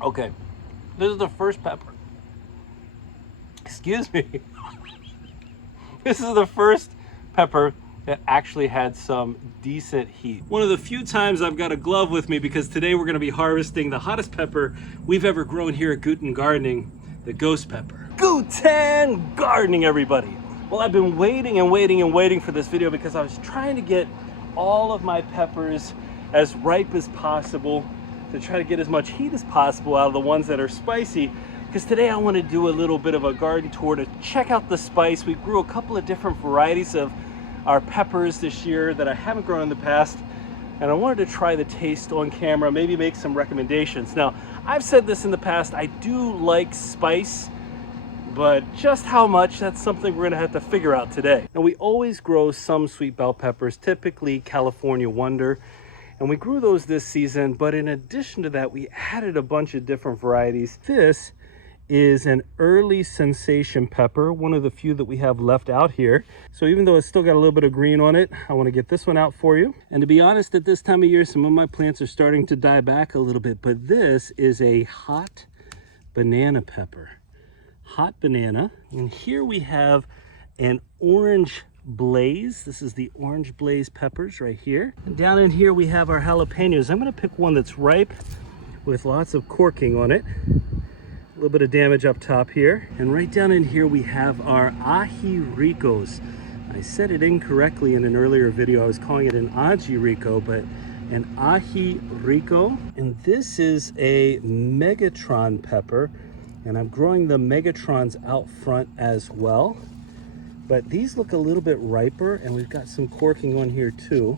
Okay, this is the first pepper. Excuse me. This is the first pepper that actually had some decent heat. One of the few times I've got a glove with me because today we're gonna be harvesting the hottest pepper we've ever grown here at Guten Gardening, the ghost pepper. Guten Gardening, everybody. Well, I've been waiting and waiting and waiting for this video because I was trying to get all of my peppers as ripe as possible to try to get as much heat as possible out of the ones that are spicy, because today I want to do a little bit of a garden tour to check out the spice. We grew a couple of different varieties of our peppers this year that I haven't grown in the past, and I wanted to try the taste on camera, maybe make some recommendations. Now, I've said this in the past, I do like spice, but just how much, that's something we're gonna have to figure out today. Now, we always grow some sweet bell peppers, typically California Wonder, and we grew those this season, but in addition to that, we added a bunch of different varieties. This is an early sensation pepper, one of the few that we have left out here. So even though it's still got a little bit of green on it, I want to get this one out for you. And to be honest, at this time of year, some of my plants are starting to die back a little bit, but this is a hot banana pepper. Hot banana. And here we have an orange blaze. This is the orange blaze peppers right here. And down in here we have our jalapenos. I'm going to pick one that's ripe with lots of corking on it. A little bit of damage up top here. And right down in here we have our aji ricos. I said it incorrectly in an earlier video. I was calling it an aji rico, but an aji rico. And this is a Megatron pepper, and I'm growing the Megatrons out front as well. But these look a little bit riper, and we've got some corking on here too.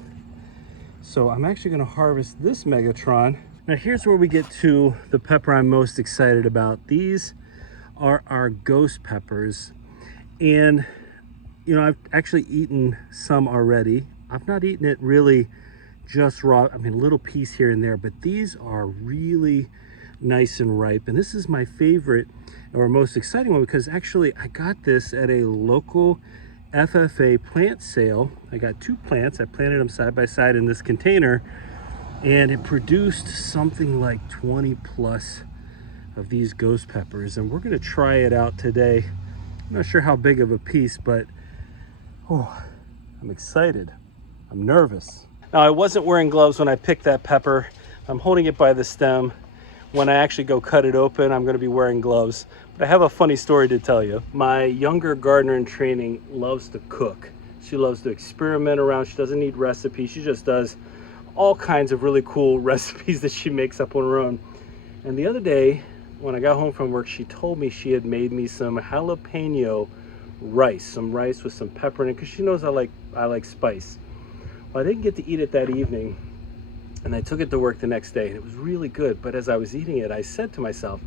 So I'm actually going to harvest this Megatron. Now here's where we get to the pepper I'm most excited about. These are our ghost peppers. And, you know, I've actually eaten some already. I've not eaten it really just raw. I mean, a little piece here and there, but these are really nice and ripe. And this is my favorite or most exciting one because actually I got this at a local FFA plant sale. I got two plants. I planted them side by side in this container, and it produced something like 20 plus of these ghost peppers, and we're going to try it out today. I'm not sure how big of a piece, but oh, I'm excited. I'm nervous. Now, I wasn't wearing gloves when I picked that pepper. I'm holding it by the stem. When I actually go cut it open, I'm going to be wearing gloves. But I have a funny story to tell you. My younger gardener in training loves to cook. She loves to experiment around. She doesn't need recipes. She just does all kinds of really cool recipes that she makes up on her own. And the other day, when I got home from work, she told me she had made me some jalapeno rice, some rice with some pepper in it, because she knows I like spice. Well, I didn't get to eat it that evening, and I took it to work the next day, and it was really good. But as I was eating it, I said to myself,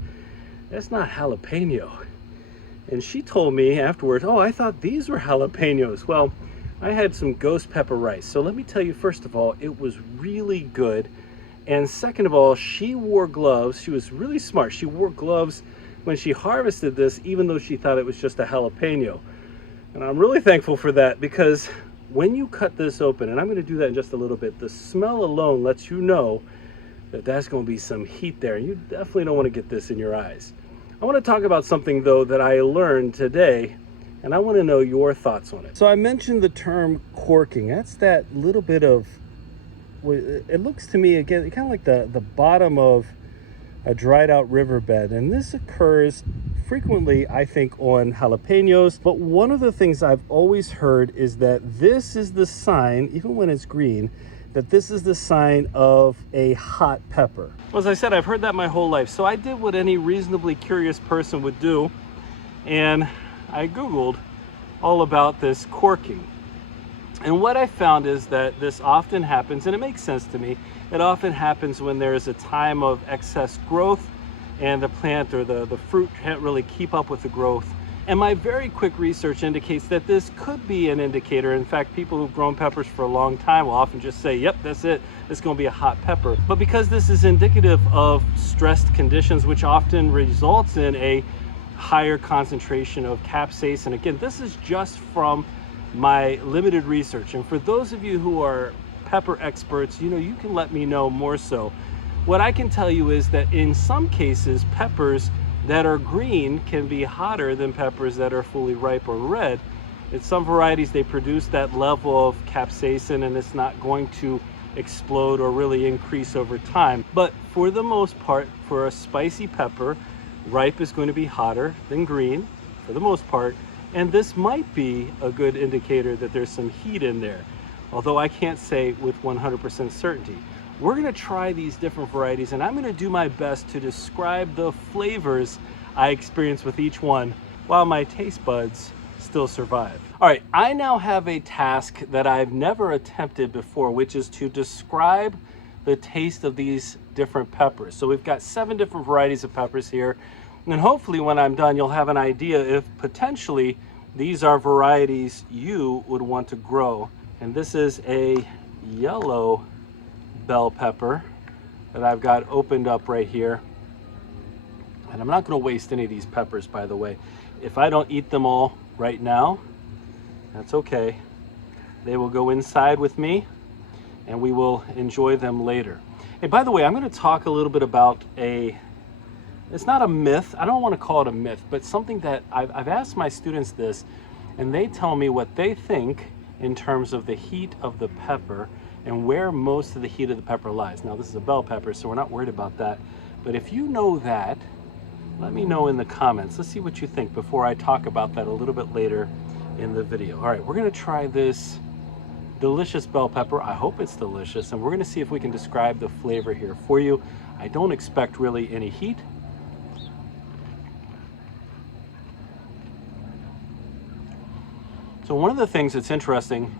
that's not jalapeno. And she told me afterwards, oh, I thought these were jalapenos. Well, I had some ghost pepper rice. So let me tell you, first of all, it was really good. And second of all, she wore gloves. She was really smart. She wore gloves when she harvested this, even though she thought it was just a jalapeno. And I'm really thankful for that, because when you cut this open, and I'm going to do that in just a little bit, the smell alone lets you know that there's going to be some heat there. You definitely don't want to get this in your eyes. I want to talk about something, though, that I learned today, and I want to know your thoughts on it. So I mentioned the term corking. That's that little bit of, it looks to me, again, kind of like the bottom of a dried out riverbed. And this occurs frequently, I think, on jalapenos. But one of the things I've always heard is that this is the sign, even when it's green, that this is the sign of a hot pepper. Well, as I said, I've heard that my whole life. So I did what any reasonably curious person would do, and I Googled all about this corking. And what I found is that this often happens, and it makes sense to me, it often happens when there is a time of excess growth and the plant or the fruit can't really keep up with the growth. And my very quick research indicates that this could be an indicator. In fact, people who've grown peppers for a long time will often just say, yep, that's it, it's going to be a hot pepper. But because this is indicative of stressed conditions, which often results in a higher concentration of capsaicin. Again, this is just from my limited research. And for those of you who are pepper experts, you know, you can let me know more so. What I can tell you is that in some cases, peppers that are green can be hotter than peppers that are fully ripe or red. In some varieties, they produce that level of capsaicin and it's not going to explode or really increase over time. But for the most part, for a spicy pepper, ripe is going to be hotter than green for the most part. And this might be a good indicator that there's some heat in there, although I can't say with 100% certainty. We're gonna try these different varieties and I'm gonna do my best to describe the flavors I experience with each one while my taste buds still survive. All right, I now have a task that I've never attempted before, which is to describe the taste of these different peppers. So we've got 7 different varieties of peppers here. And hopefully when I'm done, you'll have an idea if potentially these are varieties you would want to grow. And this is a yellow bell pepper that I've got opened up right here. And I'm not going to waste any of these peppers, by the way. If I don't eat them all right now, that's okay. They will go inside with me and we will enjoy them later. Hey, by the way, I'm going to talk a little bit about it's not a myth, I don't want to call it a myth, but something that I've asked my students this, and they tell me what they think in terms of the heat of the pepper and where most of the heat of the pepper lies. Now, this is a bell pepper, so we're not worried about that. But if you know that, let me know in the comments. Let's see what you think before I talk about that a little bit later in the video. All right, we're gonna try this delicious bell pepper. I hope it's delicious, and we're gonna see if we can describe the flavor here for you. I don't expect really any heat. So one of the things that's interesting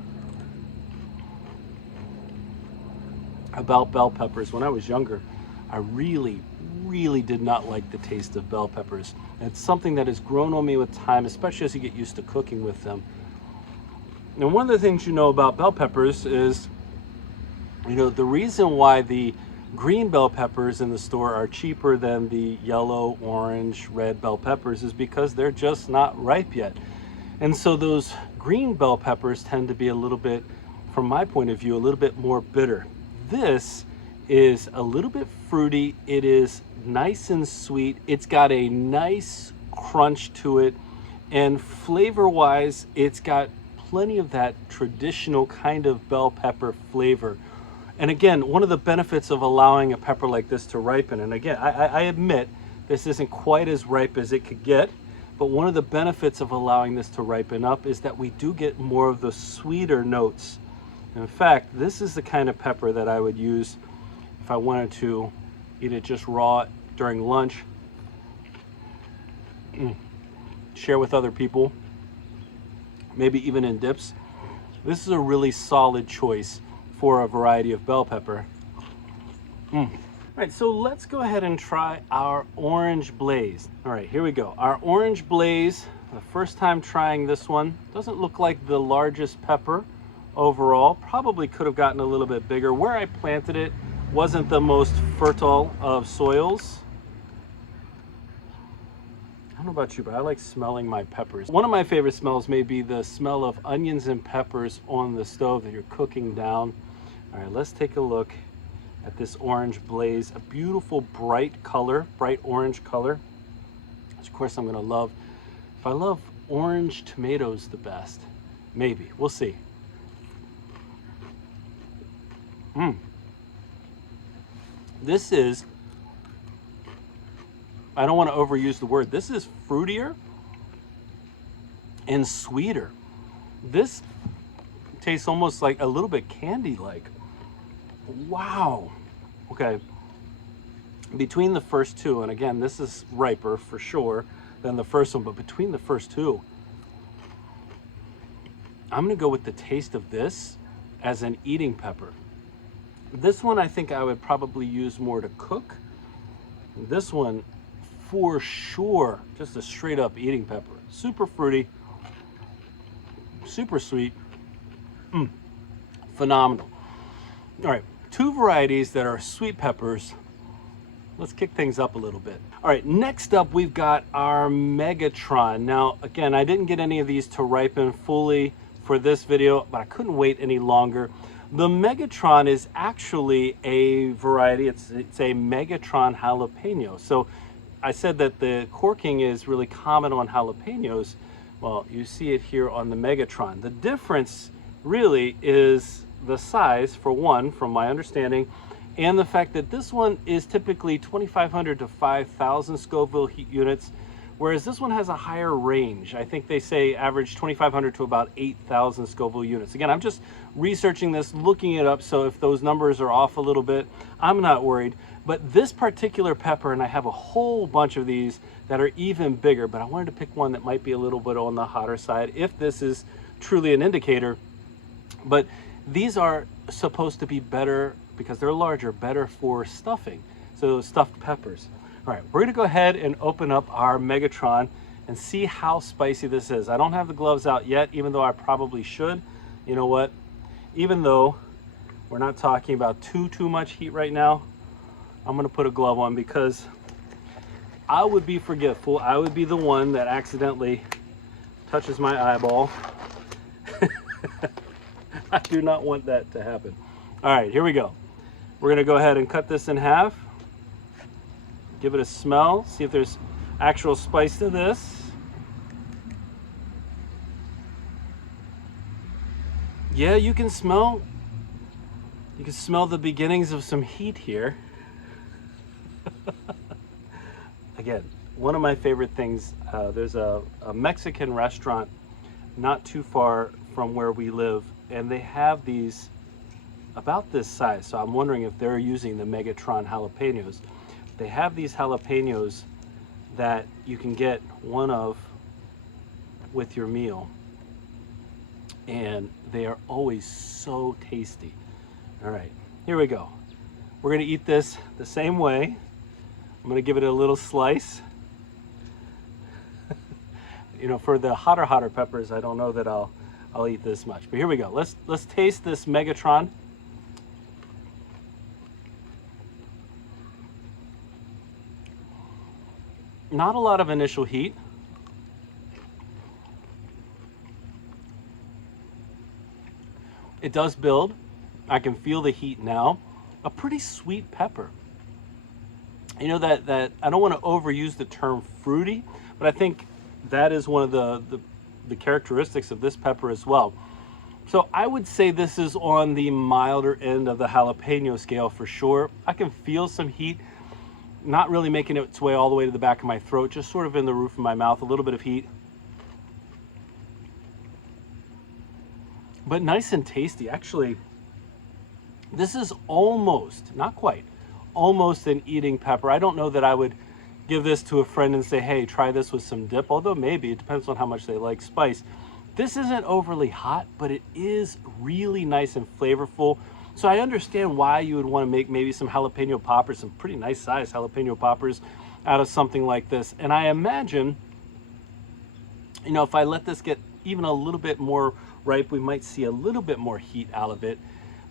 about bell peppers, when I was younger, I really did not like the taste of bell peppers. And it's something that has grown on me with time, especially as you get used to cooking with them. And one of the things you know about bell peppers is, you know, the reason why the green bell peppers in the store are cheaper than the yellow, orange, red bell peppers is because they're just not ripe yet. And so those green bell peppers tend to be a little bit, from my point of view, a little bit more bitter. This is a little bit fruity. It is nice and sweet. It's got a nice crunch to it. And flavor-wise, it's got plenty of that traditional kind of bell pepper flavor. And again, one of the benefits of allowing a pepper like this to ripen, and again, I admit this isn't quite as ripe as it could get, but one of the benefits of allowing this to ripen up is that we do get more of the sweeter notes. In fact, this is the kind of pepper that I would use if I wanted to eat it just raw during lunch, share with other people, maybe even in dips. This is a really solid choice for a variety of bell pepper. All right, so let's go ahead and try our orange blaze. All right, here we go. Our orange blaze, the first time trying this one, doesn't look like the largest pepper overall. Probably could have gotten a little bit bigger. Where I planted it wasn't the most fertile of soils. I don't know about you, but I like smelling my peppers. One of my favorite smells may be the smell of onions and peppers on the stove that you're cooking down. All right, let's take a look at this orange blaze. A beautiful bright color, bright orange color, which of course I'm gonna love. If I love orange tomatoes the best, maybe, we'll see. This is, I don't want to overuse the word, this is fruitier and sweeter. This tastes almost like a little bit candy-like. Wow. Okay. Between the first two, and again, this is riper for sure than the first one, but between the first two, I'm gonna go with the taste of this as an eating pepper. This one I think I would probably use more to cook. This one, for sure, just a straight up eating pepper. Super fruity, super sweet, phenomenal. All right, 2 varieties that are sweet peppers. Let's kick things up a little bit. All right, next up we've got our Megatron. Now, again, I didn't get any of these to ripen fully for this video, but I couldn't wait any longer. The Megatron is actually a variety. It's a Megatron jalapeno. So I said that the corking is really common on jalapenos. Well, you see it here on the Megatron. The difference really is the size, for one, from my understanding, and the fact that this one is typically 2,500 to 5,000 Scoville heat units, whereas this one has a higher range. I think they say average 2,500 to about 8,000 Scoville units. Again, I'm just researching this, looking it up, so if those numbers are off a little bit, I'm not worried. But this particular pepper, and I have a whole bunch of these that are even bigger, but I wanted to pick one that might be a little bit on the hotter side, if this is truly an indicator. But these are supposed to be better, because they're larger, better for stuffing. So stuffed peppers. All right, we're gonna go ahead and open up our Megatron and see how spicy this is. I don't have the gloves out yet, even though I probably should. You know what? Even though we're not talking about too much heat right now, I'm gonna put a glove on, because I would be forgetful. I would be the one that accidentally touches my eyeball. I do not want that to happen. All right, here we go. We're gonna go ahead and cut this in half. Give it a smell, see if there's actual spice to this. Yeah, you can smell the beginnings of some heat here. Again, one of my favorite things, there's a Mexican restaurant not too far from where we live, and they have these about this size. So I'm wondering if they're using the Megatron jalapenos. They have these jalapenos that you can get one of with your meal, and they are always so tasty. All right, here we go. We're gonna eat this the same way. I'm gonna give it a little slice. You know, for the hotter peppers, I don't know that I'll eat this much. But here we go. Let's taste this Megatron. Not a lot of initial heat. It does build. I can feel the heat now. A pretty sweet pepper. You know, that I don't want to overuse the term fruity, but I think that is one of the characteristics of this pepper as well. So I would say this is on the milder end of the jalapeno scale for sure. I can feel some heat, not really making its way all the way to the back of my throat, just sort of in the roof of my mouth, a little bit of heat. But nice and tasty. Actually, this is almost, not quite, almost an eating pepper. I don't know that I would give this to a friend and say, hey, try this with some dip, although maybe, it depends on how much they like spice. This isn't overly hot, but it is really nice and flavorful. So I understand why you would want to make maybe some jalapeno poppers, some pretty nice sized jalapeno poppers out of something like this. And I imagine, you know, if I let this get even a little bit more ripe, we might see a little bit more heat out of it.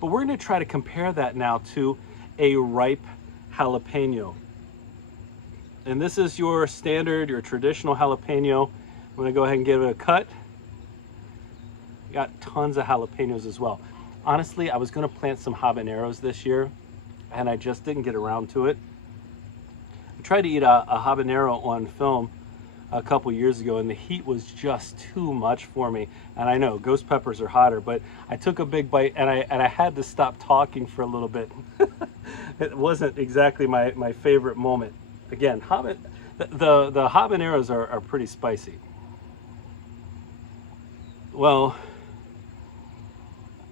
But we're going to try to compare that now to a ripe jalapeno. And this is your standard, your traditional jalapeno. I'm going to go ahead and give it a cut. Got tons of jalapenos as well. Honestly, I was going to plant some habaneros this year, and I just didn't get around to it. I tried to eat a habanero on film a couple years ago, and the heat was just too much for me. And I know ghost peppers are hotter, but I took a big bite, and I had to stop talking for a little bit. It wasn't exactly my favorite moment. Again, the habaneros are pretty spicy. Well,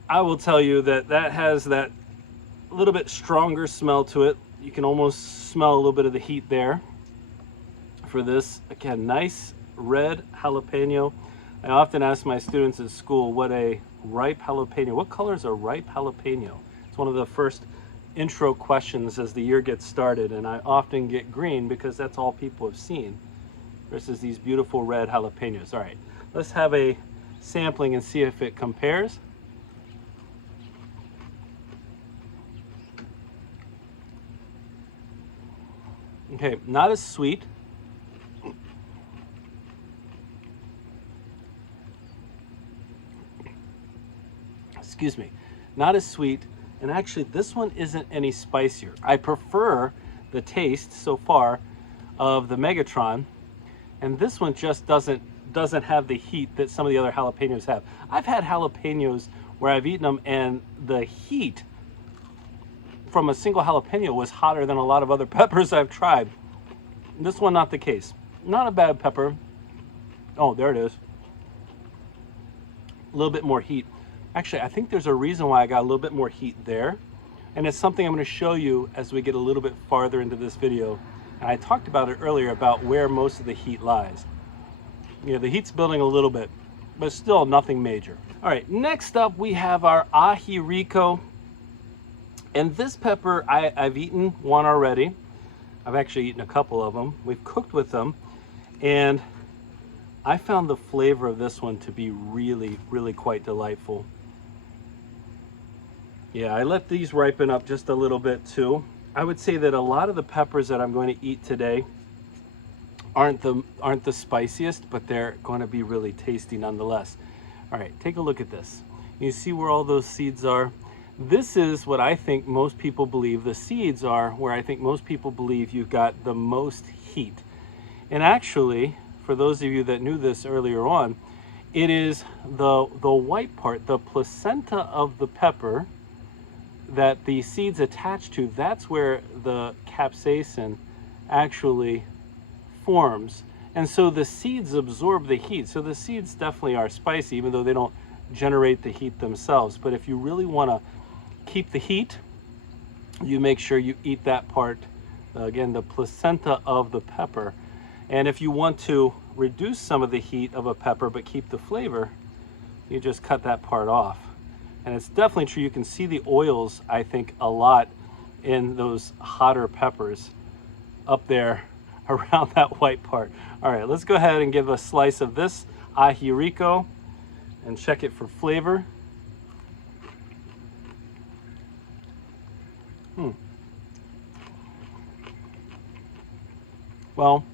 I will tell you that has that little bit stronger smell to it. You can almost smell a little bit of the heat there. For this, again, nice red jalapeno. I often ask my students at school what a ripe jalapeno, what color is a ripe jalapeno? It's one of the first intro questions as the year gets started, and I often get green because that's all people have seen versus these beautiful red jalapenos. All right, let's have a sampling and see if it compares. Okay, not as sweet. Excuse me. not as sweet, and actually this one isn't any spicier. I prefer the taste so far of the Megatron, and this one just doesn't have the heat that some of the other jalapenos have. I've had jalapenos where I've eaten them and the heat from a single jalapeno was hotter than a lot of other peppers I've tried. This one, not the case. Not a bad pepper. Oh, there it is. A little bit more heat. Actually, I think there's a reason why I got a little bit more heat there. And it's something I'm going to show you as we get a little bit farther into this video. And I talked about it earlier about where most of the heat lies. You know, the heat's building a little bit, but still nothing major. All right, next up we have our ají rico. And this pepper, I've eaten one already. I've actually eaten a couple of them. We've cooked with them. And I found the flavor of this one to be really, really quite delightful. Yeah, I let these ripen up just a little bit too. I would say that a lot of the peppers that I'm going to eat today aren't the spiciest, but they're going to be really tasty nonetheless. All right, take a look at this. You see where all those seeds are? This is what I think most people believe the seeds are, where I think most people believe you've got the most heat. And actually, for those of you that knew this earlier on, it is the white part, the placenta of the pepper that the seeds attach to. That's where the capsaicin actually forms. And so the seeds absorb the heat. So the seeds definitely are spicy, even though they don't generate the heat themselves. But if you really want to keep the heat, you make sure you eat that part, again, the placenta of the pepper. And if you want to reduce some of the heat of a pepper but keep the flavor, you just cut that part off. And it's definitely true. You can see the oils, I think, a lot in those hotter peppers up there around that white part. All right, let's go ahead and give a slice of this ají rico and check it for flavor. Well,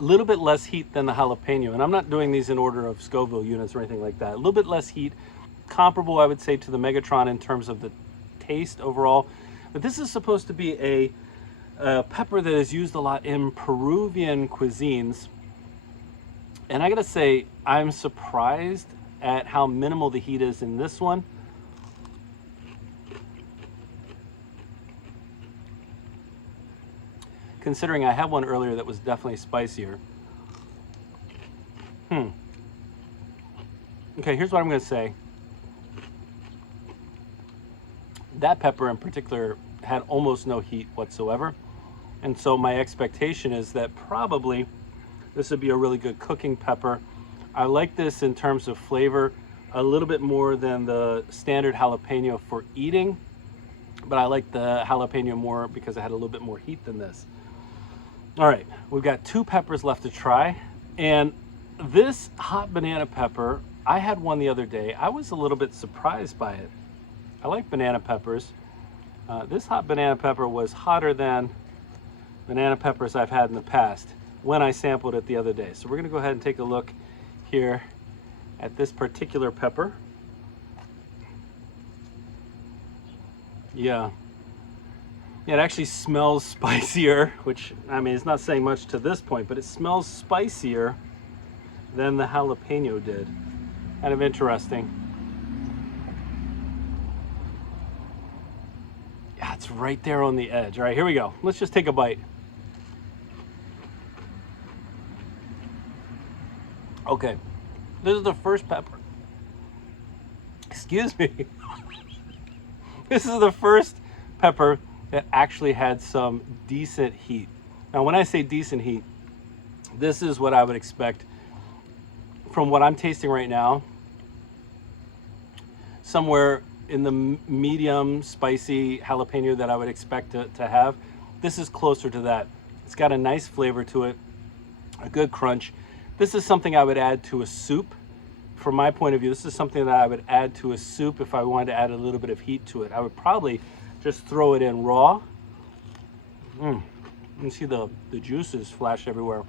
a little bit less heat than the jalapeno, and I'm not doing these in order of Scoville units or anything like that. A little bit less heat, comparable, I would say, to the Megatron in terms of the taste overall. But this is supposed to be a pepper that is used a lot in Peruvian cuisines. And I gotta say, I'm surprised at how minimal the heat is in this one. Considering I had one earlier that was definitely spicier. Okay, here's what I'm gonna say. That pepper in particular had almost no heat whatsoever. And so my expectation is that probably this would be a really good cooking pepper. I like this in terms of flavor a little bit more than the standard jalapeno for eating, but I like the jalapeno more because it had a little bit more heat than this. All right, we've got 2 peppers left to try. And this hot banana pepper, I had one the other day. I was a little bit surprised by it. I like banana peppers. This hot banana pepper was hotter than banana peppers I've had in the past when I sampled it the other day. So we're gonna go ahead and take a look here at this particular pepper. Yeah. It actually smells spicier, which, I mean, it's not saying much to this point, but it smells spicier than the jalapeno did. Kind of interesting. Yeah, it's right there on the edge. All right, here we go. Let's just take a bite. Okay, this is the first pepper. Excuse me. This is the first pepper that actually had some decent heat. Now, when I say decent heat, this is what I would expect from what I'm tasting right now. Somewhere in the medium spicy jalapeno that I would expect to have. This is closer to that. It's got a nice flavor to it, a good crunch. This is something I would add to a soup. From my point of view, this is something that I would add to a soup if I wanted to add a little bit of heat to it. I would probably just throw it in raw. You can see the juices flash everywhere.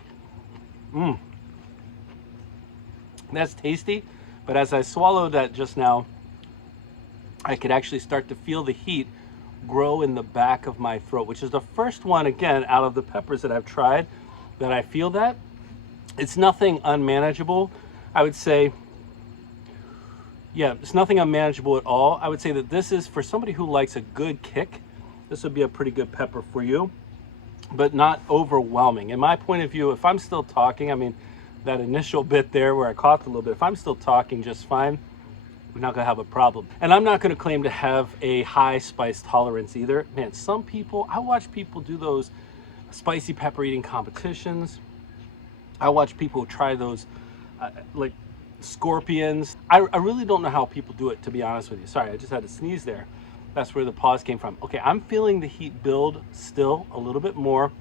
That's tasty, but as I swallowed that just now, I could actually start to feel the heat grow in the back of my throat, which is the first one, again, out of the peppers that I've tried that I feel that. It's nothing unmanageable. I would say, yeah, it's nothing unmanageable at all. I would say that this is, for somebody who likes a good kick, this would be a pretty good pepper for you, but not overwhelming. In my point of view, if I'm still talking, I mean, that initial bit there where I coughed a little bit, if I'm still talking just fine, we're not gonna have a problem. And I'm not gonna claim to have a high spice tolerance either. Man, some people, I watch people do those spicy pepper eating competitions. I watch people try those like scorpions. I really don't know how people do it, to be honest with you. Sorry, I just had to sneeze there. That's where the pause came from. Okay, I'm feeling the heat build still a little bit more.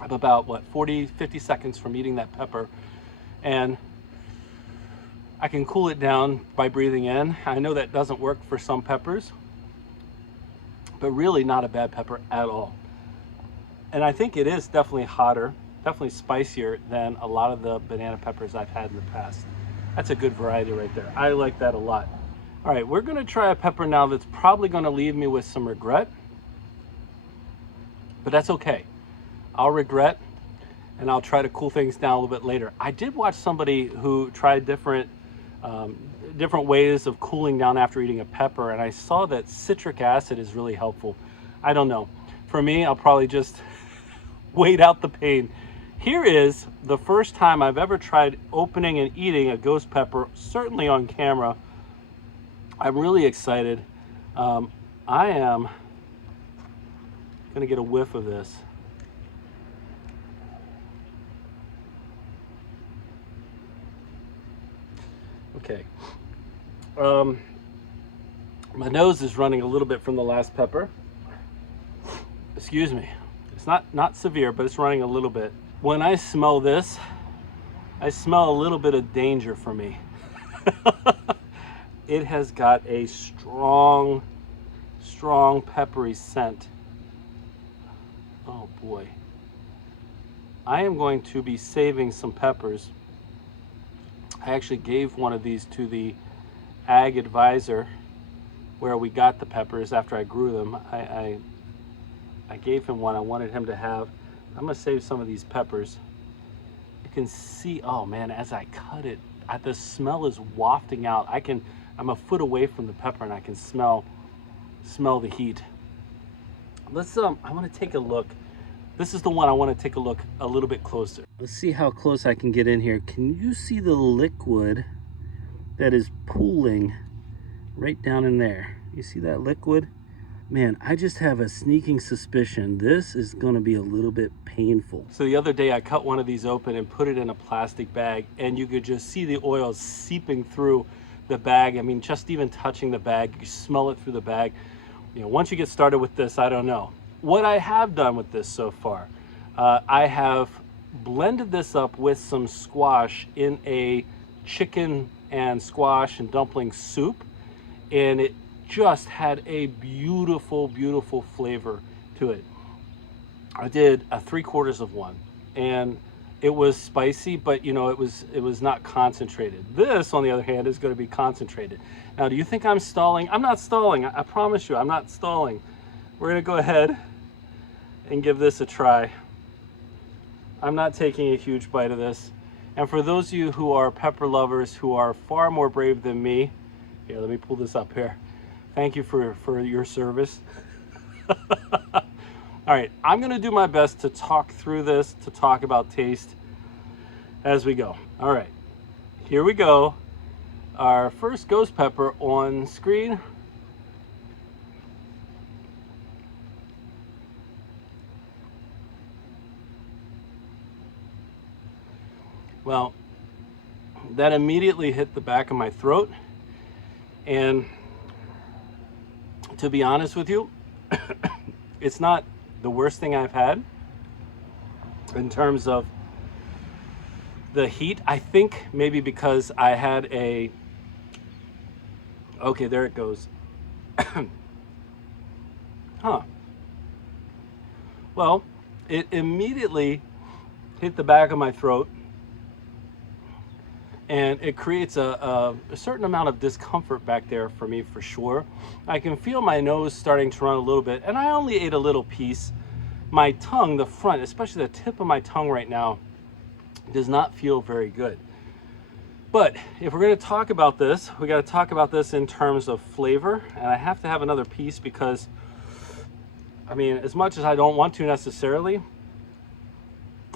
I'm about, what, 40, 50 seconds from eating that pepper. And I can cool it down by breathing in. I know that doesn't work for some peppers, but really not a bad pepper at all. And I think it is definitely hotter, definitely spicier than a lot of the banana peppers I've had in the past. That's a good variety right there. I like that a lot. All right, we're gonna try a pepper now that's probably gonna leave me with some regret, but that's okay. I'll regret and I'll try to cool things down a little bit later. I did watch somebody who tried different ways of cooling down after eating a pepper, and I saw that citric acid is really helpful. I don't know. For me, I'll probably just wait out the pain. Here is the first time I've ever tried opening and eating a ghost pepper, certainly on camera. I'm really excited. I am gonna get a whiff of this. Okay. My nose is running a little bit from the last pepper. Excuse me. It's not severe, but it's running a little bit. When I smell this, I smell a little bit of danger for me. It has got a strong peppery scent. Oh boy. I am going to be saving some peppers. I actually gave one of these to the ag advisor where we got the peppers after I grew them. I gave him one. I wanted him to have. I'm gonna save some of these peppers. You can see, oh man, as I cut it, the smell is wafting out. I'm a foot away from the pepper and I can smell the heat. Let's, I wanna take a look. This is the one I wanna take a look a little bit closer. Let's see how close I can get in here. Can you see the liquid that is pooling right down in there? You see that liquid? Man, I just have a sneaking suspicion this is gonna be a little bit painful. So the other day I cut one of these open and put it in a plastic bag, and you could just see the oil seeping through the bag. I mean, just even touching the bag, you smell it through the bag. You know, once you get started with this, I don't know. What I have done with this so far, I have blended this up with some squash in a chicken and squash and dumpling soup, and it just had a beautiful flavor to it. I did a 3/4 of one, and it was spicy, but you know, it was not concentrated. This, on the other hand, is going to be concentrated. Now, do you think I'm stalling? I'm not stalling. I promise you, I'm not stalling. We're going to go ahead and give this a try. I'm not taking a huge bite of this. And for those of you who are pepper lovers, who are far more brave than me, here, let me pull this up here. Thank you for your service. All right, I'm gonna do my best to talk through this, to talk about taste as we go. All right, here we go. Our first ghost pepper on screen. Well, that immediately hit the back of my throat. And to be honest with you, it's not the worst thing I've had in terms of the heat. I think maybe because I had a, okay, there it goes. Huh. Well, it immediately hit the back of my throat. and it creates a certain amount of discomfort back there for me, for sure. I can feel my nose starting to run a little bit, and I only ate a little piece. My tongue, the front, especially the tip of my tongue right now, does not feel very good. But if we're going to talk about this, we got to talk about this in terms of flavor, and I have to have another piece because, I mean, as much as I don't want to necessarily,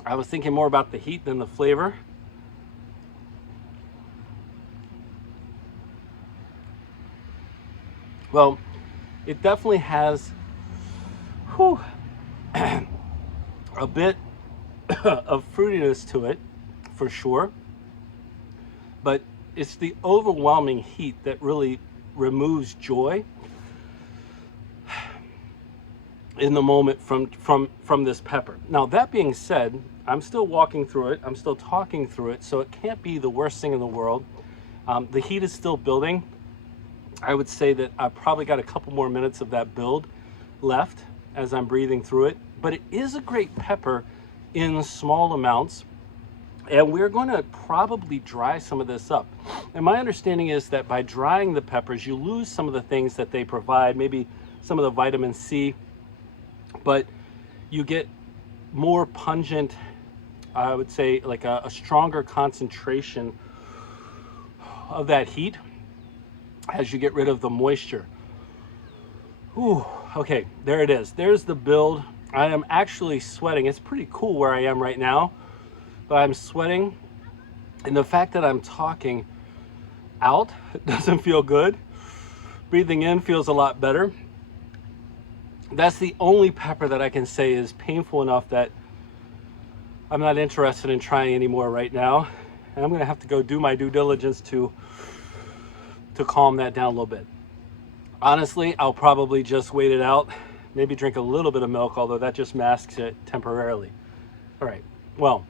I was thinking more about the heat than the flavor. Well, it definitely has a bit of fruitiness to it, for sure. But it's the overwhelming heat that really removes joy in the moment from this pepper. Now, that being said, I'm still walking through it. I'm still talking through it, so it can't be the worst thing in the world. The heat is still building. I would say that I've probably got a couple more minutes of that build left as I'm breathing through it. But it is a great pepper in small amounts. And we're going to probably dry some of this up. And my understanding is that by drying the peppers, you lose some of the things that they provide, maybe some of the vitamin C, but you get more pungent, I would say, like a stronger concentration of that heat as you get rid of the moisture. Ooh, okay, there it is. There's the build. I am actually sweating. It's pretty cool where I am right now, but I'm sweating, and the fact that I'm talking out doesn't feel good. Breathing in feels a lot better. That's the only pepper that I can say is painful enough that I'm not interested in trying anymore right now. And I'm gonna have to go do my due diligence to calm that down a little bit. Honestly, I'll probably just wait it out, maybe drink a little bit of milk, although that just masks it temporarily. All right, well,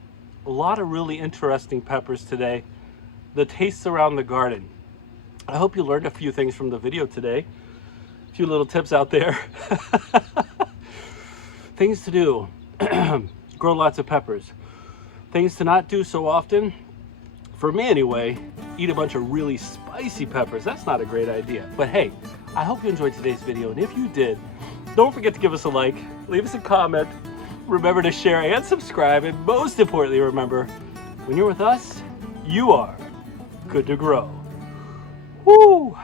a lot of really interesting peppers today. The tastes around the garden. I hope you learned a few things from the video today. A few little tips out there. Things to do. Grow lots of peppers. Things to not do so often. For me anyway, eat a bunch of really spicy peppers. That's not a great idea. But hey, I hope you enjoyed today's video. And if you did, don't forget to give us a like, leave us a comment, remember to share and subscribe, and most importantly, remember, when you're with us, you are good to grow. Woo!